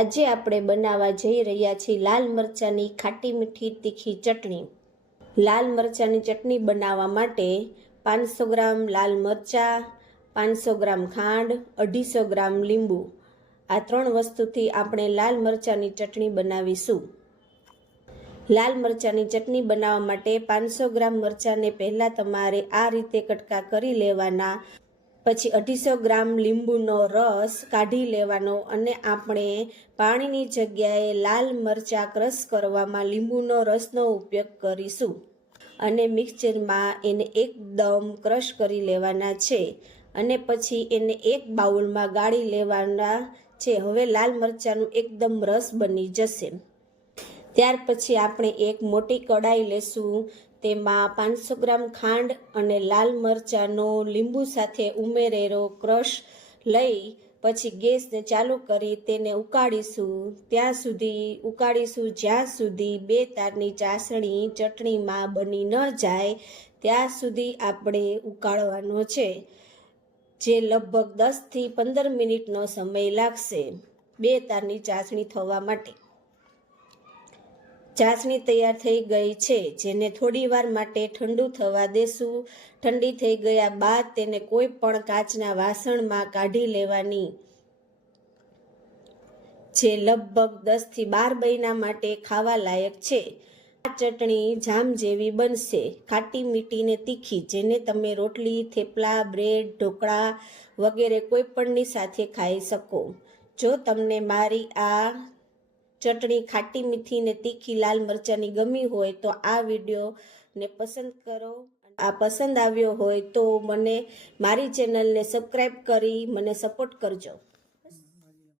આજે આપણે બનાવવા જઈ રહ્યા છીએ લાલ મરચાંની ખાટી મીઠી તીખી ચટણી। લાલ મરચાંની ચટણી બનાવવા માટે 500 ગ્રામ લાલ મરચાં, 500 ગ્રામ ખાંડ, 250 ગ્રામ લીંબુ, આ 3 વસ્તુથી આપણે લાલ મરચાંની ચટણી બનાવીશું। લાલ મરચાંની ચટણી બનાવવા માટે 500 ગ્રામ મરચાંને પહેલાં તમારે આ રીતે કટકા કરી લેવાના। પછી 250 ગ્રામ લીંબુનો રસ કાઢી લેવાનો અને આપણે પાણીની જગ્યાએ લાલ મરચાં ક્રશ કરવામાં લીંબુનો રસનો ઉપયોગ કરીશું અને મિક્સચરમાં એને એકદમ ક્રશ કરી લેવાના છે અને પછી એને એક બાઉલમાં ગાળી લેવાના છે। હવે લાલ મરચાંનું એકદમ રસ બની જશે। ત્યાર પછી આપણે એક મોટી કઢાઈ લેશું, તેમાં 500 ગ્રામ ખાંડ અને લાલ મરચાંનો લીંબુ સાથે ઉમેરેલો ક્રશ લઈ પછી ગેસને ચાલુ કરી તેને ઉકાળીશું। ત્યાં સુધી ઉકાળીશું જ્યાં સુધી 2 તારની ચાસણી ચટણીમાં બની ન જાય ત્યાં સુધી આપણે ઉકાળવાનો છે, જે લગભગ 10 થી 15 મિનિટનો સમય લાગશે 2 તારની ચાસણી થવા માટે। ચાસણી તૈયાર થઈ ગઈ છે, જેને થોડી વાર માટે ઠંડુ થવા દેશું। ઠંડી થઈ ગયા બાદ તેને કોઈ પણ કાચના વાસણમાં કાઢી લેવાની, જે લગભગ 10 થી 12 મહિના માટે ખાવા લાયક છે। આ ચટણી જામ જેવી બનશે, ખાટી મીઠી ને તીખી, જેને તમે રોટલી, થેપલા, બ્રેડ, ઢોકળા વગેરે કોઈ પણની સાથે ખાઈ શકો। જો તમને મારી આ ચટણી ખાટી મીઠી ને તીખી લાલ મરચાંની ગમી હોય તો આ વિડીયોને પસંદ કરો। આ પસંદ આવ્યો હોય તો મારી ચેનલને સબસ્ક્રાઈબ કરી મને સપોર્ટ કરજો।